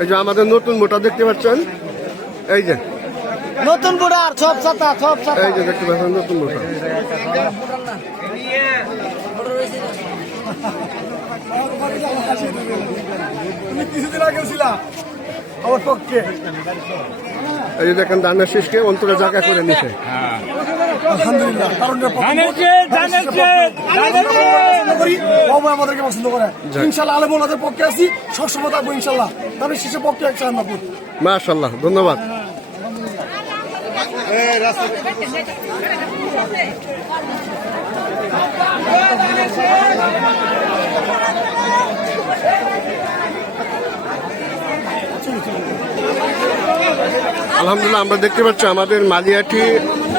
এই যে আমাদের নতুন মোটা দেখতে পাচ্ছেন, এই যে নতুন বুড়ার সব ছাতা এই যে দেখতে পাচ্ছেন নতুন মোটা। তুমি কিছুদিন আগে ছিলা আমার পক্ষে। এই যে দেখেন ধানের শীষকে অন্তরে জায়গা করে নিছে। আলহামদুলিল্লাহ, কারণ আমাদেরকে পছন্দ করে। ইনশাল্লাহ আলেম ওনাদের পক্ষে আছি, সবসময় থাকবো ইনশাল্লাহ। ধানের শীষের পক্ষে একটা আমরা মাশাআল্লাহ, ধন্যবাদ। আলহামদুলিল্লাহ, আমরা দেখতে পাচ্ছি আমাদের মালিয়াটি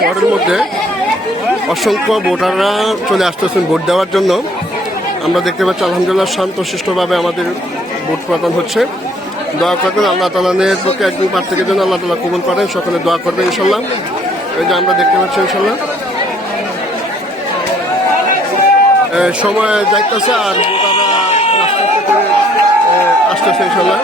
ওয়ার্ডের মধ্যে অসংখ্য ভোটাররা চলে আসতেছেন ভোট দেওয়ার জন্য। আমরা দেখতে পাচ্ছি আলহামদুলিল্লাহ শান্তশিষ্টভাবে আমাদের ভোট প্রদান হচ্ছে। দোয়া করবেন আল্লাহ তাআলার পক্ষে একজন প্রার্থীকে যেন আল্লাহ তাআলা কবুল করেন, সকলে দোয়া করবেন ইনশাল্লাহ। এই যে আমরা দেখতে পাচ্ছি ইনশাল্লাহ সময় যাইতেছে আর ভোটাররা আস্তে আস্তে করে আসতেছে ইনশাল্লাহ।